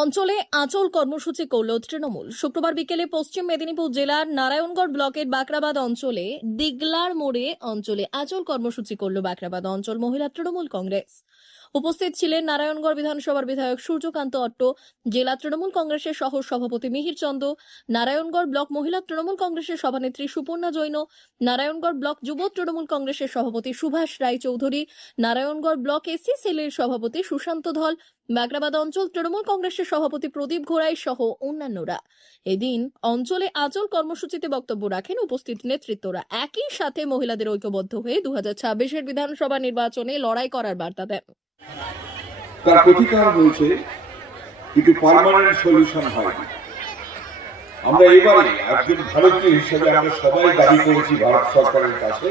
অঞ্চলে আঁচল কর্মসূচি করল তৃণমূল। শুক্রবার বিকেলে পশ্চিম মেদিনীপুর জেলার নারায়ণগড় ব্লকের বাকরাবাদ অঞ্চলে দিগলার মোড়ে অঞ্চলে আঁচল কর্মসূচি করল বাকরাবাদ অঞ্চল মহিলা তৃণমূল কংগ্রেস। উপস্থিত ছিলেন নারায়ণগড় বিধানসভার বিধায়ক সূর্যকান্ত অট্ট, জেলা তৃণমূল কংগ্রেসের সহ সভাপতি মিহির চন্দ, নারায়ণগড় ব্লক মহিলা তৃণমূল কংগ্রেসের সভানেত্রী সুপর্ণা জৈন, নারায়ণগড় ব্লক যুব তৃণমূল কংগ্রেসের সভাপতি সুভাষ রায় চৌধুরী নারায়ণগড় ব্লক এসি সেলের সভাপতি সুশান্ত ধল, বাগরাবাদ অঞ্চল তৃণমূল কংগ্রেসের সভাপতি প্রদীপ ঘোড়াই সহ অন্যান্যরা। এদিন অঞ্চলে আচল কর্মসূচিতে বক্তব্য রাখেন উপস্থিত নেতৃত্বরা। একই সাথে মহিলাদের ঐক্যবদ্ধ হয়ে দু হাজার বিধানসভা নির্বাচনে লড়াই করার বার্তা দেন। তার প্রতিকার রয়েছে কিন্তু পার্মানেন্ট সলিউশন হয়নি। আমরা এবারে একজন ভারতীয় হিসেবে আমরা সবাই দাবি করেছি ভারত সরকারের কাছে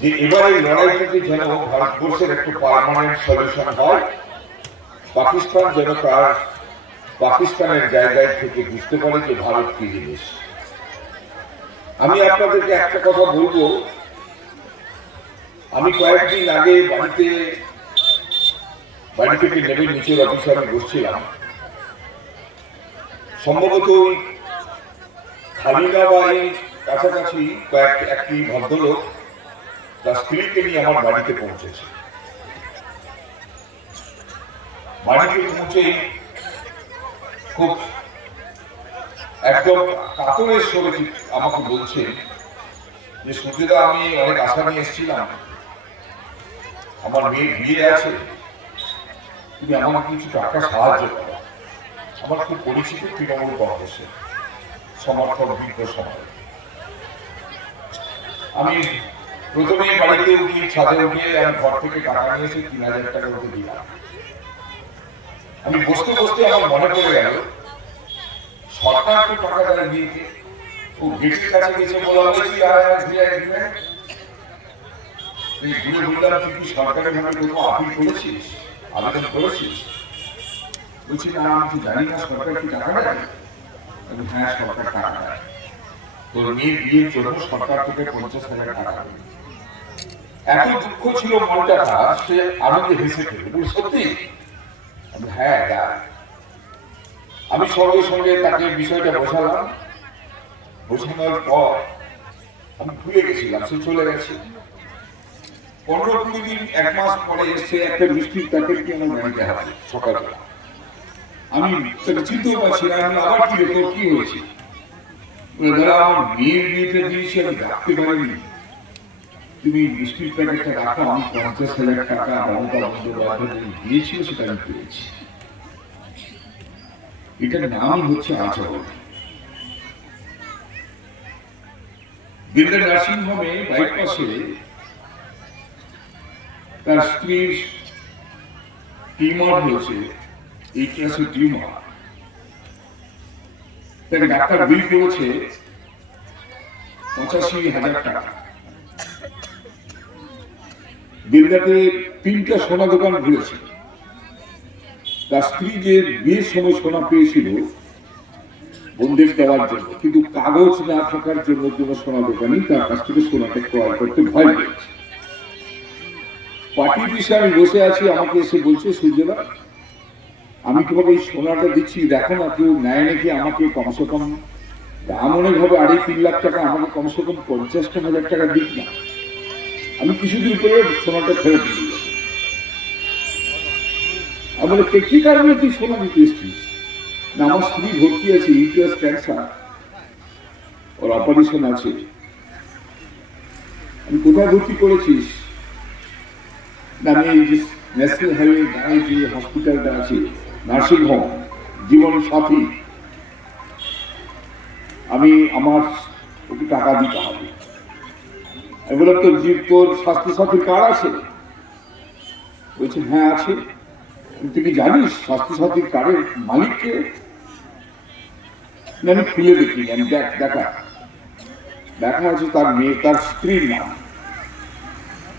যে এবারে লড়াইটাকে যেন ভারতবর্ষের একটু পার্মানেন্ট সলিউশন হয়, পাকিস্তান যেন তার পাকিস্তানের জায়গায় থেকে বুঝতে পারে যে ভারত কি জিনিস। আমি আপনাদেরকে একটা কথা বলব। আমি কয়েকদিন আগে বাড়িতে বাড়ি থেকে নেমে নিচের অফিসে আমি বসছিলাম। সম্ভবত ওই খালিদা বা কাছাকাছি কয়েক একটি ভদ্রলোক তার স্ত্রীকে নিয়ে আমার বাড়িতে পৌঁছেছে। বাড়িতে পৌঁছেই খুব একদম কাতরের সরে আমাকে বলছে যে সত্যিটা আমি অনেক আশা নিয়ে এসেছিলাম। আমার মেয়ে বিয়ে আছে। তুমি আমাকে কিছু টাকা সাহায্য করো। আমার খুব পরিচিত তৃণমূল কংগ্রেসের সমর্থক বিজ্ঞ সমাজ। আমি প্রথমে বাড়িতে উঠি, ছাদে আমি ঘর থেকে টাকা নিয়ে এসে তিন হাজার টাকা দিলাম। আমি বসতে বসতে আমার মনে পড়ে গেল, সরকার তো টাকাটা দিয়েছে ও গেটের কাছে গেছে বলা বললাম তুই কি সরকারের ভাবে কোথাও আপিল করেছিস? আবেদন করেছিস বলছি না, আমি জানি না, সরকার কি টাকা দেয়? আমি হ্যাঁ সরকার টাকা দেয়। সরকার থেকে পঞ্চাশ হাজার টাকা এত দুঃখ ছিল মনটা, সে আনন্দে হেসে ফেলে সত্যি? আমি হ্যাঁ দেয়। আমি সঙ্গে সঙ্গে তাকে বিষয়টা বোঝালাম। বোঝানোর পর আমি ভুলে গেছিলাম, সে চলে গেছে। পনেরো কুড়ি দিন এক মাস পরে এসে একটা মিষ্টির প্যাকেট কি আমার বাড়িতে হাতে সকালবেলা। আমি চিনতেও পারছি না আমি আবার কি রে, তোর কি হয়েছে? মেয়ের বিয়েতে দিয়েছি আমি রাখতে পারিনি। তুমি মিষ্টির প্যাকেটটা রাখো আমি পঞ্চাশ হাজার টাকা মমতা বন্দ্যোপাধ্যায় দিয়েছিল সেটা আমি পেয়েছি। এটার নাম হচ্ছে আচরণ। বিন্দা নার্সিং হোমে বাইপাসে তার স্ত্রীর টিউমার হয়েছে, এই ক্লাসে টিউমার। তাকে ডাক্তার বিল করেছে পঁচাশি হাজার টাকা। বিন্দাতে তিনটা সোনা দোকান ঘুরেছে। তার স্ত্রী যে বিয়ের সময় সোনা পেয়েছিল বন্দেশ দেওয়ার জন্য, কিন্তু কাগজ না থাকার জন্য কোনো সোনা দোকানি তার কাছ থেকে সোনাটা ক্রয় করতে ভয় পেয়েছে। পার্টি বিষয়ে আমি বসে আছি, আমাকে এসে বলছে সূর্যদা আমি তোমাকে এই সোনাটা দিচ্ছি, দেখো না কেউ নেয় নাকি আমাকে কমসে কম। দাম হবে আড়াই তিন লাখ টাকা আমাকে কমসে কম পঞ্চাশটা হাজার টাকা দিক না। আমি কিছুদিন পরে সোনাটা ফেরত দিই আমি বলে "কে- কি কারণে তুই সোনা দিতে এসছিস? না, আমার স্ত্রী ভর্তি আছে ইউটিএস ক্যান্সার। ওর অপারেশন আছে। আমি কোথায় ভর্তি করেছিস? না, আমি এই যে ন্যাশনাল হাইওয়ে গায়ে যে হসপিটালটা আছে নার্সিং হোম জীবন সাথী, আমি আমার ওকে টাকা দিতে হবে। আমি বললাম যে তোর স্বাস্থ্য সাথী আছে? বলছে হ্যাঁ আছে। তুই কি জানিস স্বাস্থ্য সাথীর কার্ডের মালিককে আমি খুলে দেখি, আমি দেখ, দেখা। দেখা আছে তার মেয়ে, তার স্ত্রীর নাম।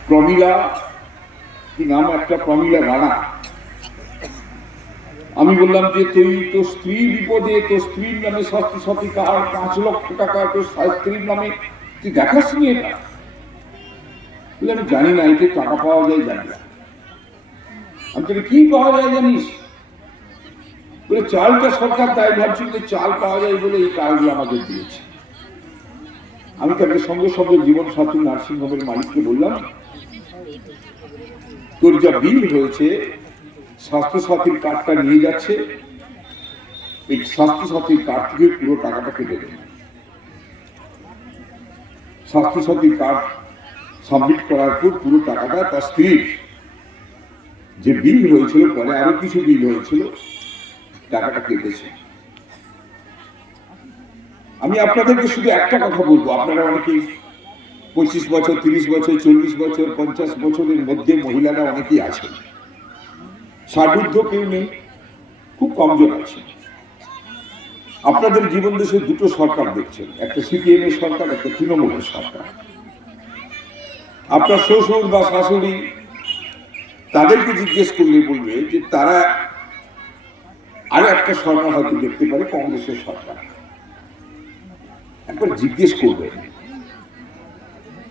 প্রমিলা নাম একটা প্রমিলা রানা? আমি বললাম যে, তুই তোর স্ত্রী বিপদে, তোর স্ত্রীর নামে স্বাস্থ্য সাথী কার্ড পাঁচ লক্ষ টাকা, তোর স্ত্রীর নামে তুই দেখাস নি এটা? আমি জানি না এতে টাকা পাওয়া যায়, জানি আমি তোকে কি পাওয়া যায় জানিস? বলে, চালটা সরকার তাই ভাবছিল যে চাল পাওয়া যায় বলে এই কাজগুলো আমাদের দিয়েছে। আমি তাকে সঙ্গে সঙ্গে জীবন সাথী নার্সিং হোমের মালিককে বললাম তোর যা বিল হয়েছে স্বাস্থ্য সাথীর কার্ডটা নিয়ে যাচ্ছে, এই স্বাস্থ্য সাথীর কার্ড থেকে পুরো টাকাটা কেটে দেবে। স্বাস্থ্য সাথী কার্ড সাবমিট করার পর পুরো টাকাটা তার স্ত্রীর। যে বিল হয়েছিল, পরে আরও কিছু বিল হয়েছিল, টাকাটা কেটেছে আমি আপনাদেরকে শুধু একটা কথা বলব, আপনারা অনেকেই পঁচিশ বছর, তিরিশ বছর, চল্লিশ বছর, পঞ্চাশ বছরের মধ্যে মহিলারা অনেকেই আছেন। ষাটূর্ধ কেউ নেই, খুব কমজন আছে আপনাদের জীবন দেশে দুটো সরকার দেখছেন, একটা সিপিএম এর সরকার, একটা তৃণমূলের সরকার। আপনার শ্বশুর বা শাশুড়ি তাদেরকে জিজ্ঞেস করলে বলবে যে তারা আর একটা সরকার হয়তো দেখতে পারে, কংগ্রেসের সরকার। একবার জিজ্ঞেস করবেন।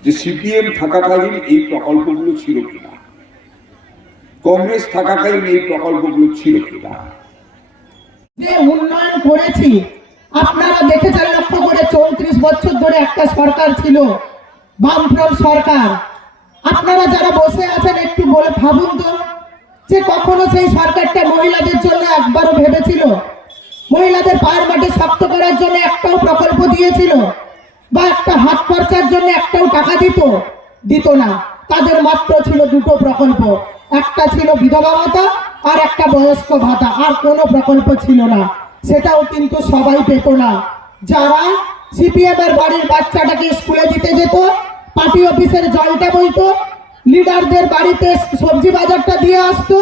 যে সিপিএম থাকাকালীন এই প্রকল্পগুলো ছিল কিনা? কংগ্রেস থাকাকালীন এই প্রকল্পগুলো ছিল কিনা? উন্নয়ন করেছি, আপনারা দেখেছেন লক্ষ্য করে চৌত্রিশ বছর ধরে একটা সরকার ছিল, বামফ্রন্ট সরকার। আপনারা যারা বসে আছেন, একটু বলে ভাবুন তো, যে কখনো সেই সরকারটা মহিলাদের জন্য একবারও ভেবেছিল? মহিলাদের পায়ের মাটি শক্ত করার জন্য একটাও প্রকল্প দিয়েছিল? বা একটা হাত খরচার জন্য একটাও টাকা দিত দিত না। তাদের মাত্র ছিল দুটো প্রকল্প। একটা ছিল বিধবা ভাতা আর একটা বয়স্ক ভাতা, আর কোনো প্রকল্প ছিল না। সেটাও কিন্তু সবাই পেত না। যারা সিপিএম এর বাড়ির বাচ্চাটাকে স্কুলে দিতে যেত, পার্টি অফিসের জলটা বইতো, লিডারদের বাড়িতে সবজি বাজারটা দিয়ে আসতো,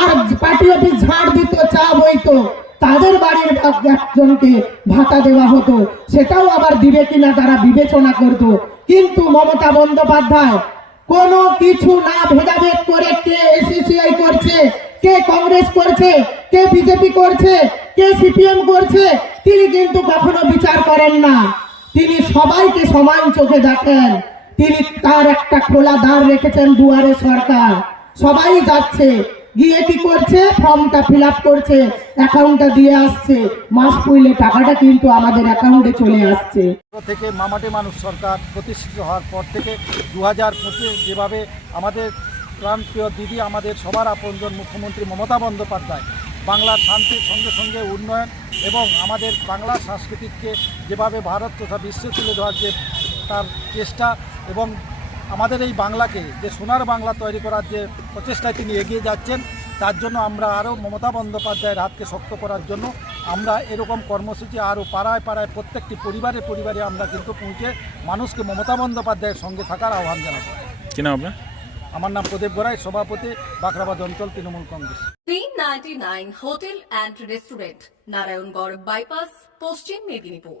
আর পার্টি অফিস ঝাড় দিত, চা বইতো। তাদের বাড়ির একজনকে ভাতা দেওয়া হতো, সেটাও আবার দিবে কিনা তারা বিবেচনা করত। কিন্তু মমতা বন্দ্যোপাধ্যায়, কোনো কিছু না ভেদাভেদ করে কে এসিসিআই করছে, কে কংগ্রেস করছে, কে বিজেপি করছে, কে সিপিএম করছে, তিনি কিন্তু কখনো বিচার করেন না। তিনি সবাইকে সমান চোখে দেখেন। তিনি তার একটা খোলা দ্বার রেখেছেন দুয়ারে সরকার। সবাই যাচ্ছে। গিয়ে কি করছে? ফর্মটা ফিল করছে, অ্যাকাউন্টটা দিয়ে আসছে। মাস পুইলে টাকাটা কিন্তু আমাদের অ্যাকাউন্টে চলে আসছে। থেকে মামাটি মানুষ সরকার প্রতিষ্ঠিত হওয়ার পর থেকে দু হাজার পঁচিশ যেভাবে আমাদের প্রাণপ্রিয় দিদি, আমাদের সবার আপনজন মুখ্যমন্ত্রী মমতা বন্দ্যোপাধ্যায়, বাংলার শান্তির সঙ্গে সঙ্গে উন্নয়ন এবং আমাদের বাংলা সাংস্কৃতিককে যেভাবে ভারত তথা বিশ্বে তুলে ধরার যে তার চেষ্টা এবং আমাদের এই বাংলাকে যে সোনার বাংলা তৈরি করার যে প্রচেষ্টায় তিনি এগিয়ে যাচ্ছেন তার জন্য আমরা আরও মমতা বন্দ্যোপাধ্যায়ের হাতকে শক্ত করার জন্য আমরা এরকম কর্মসূচি আরও পাড়ায় পাড়ায় প্রত্যেকটি পরিবারে পরিবারে আমরা কিন্তু পৌঁছে মানুষকে মমতা বন্দ্যোপাধ্যায়ের সঙ্গে থাকার আহ্বান জানাব। কি নাম আপনার? আমার নাম প্রদীপ গোড়াই সভাপতি বাঁকড়াবাদ অঞ্চল Trinamool Congress. Ninety nine hotel and restaurant Narayangarh bypass Paschim Medinipur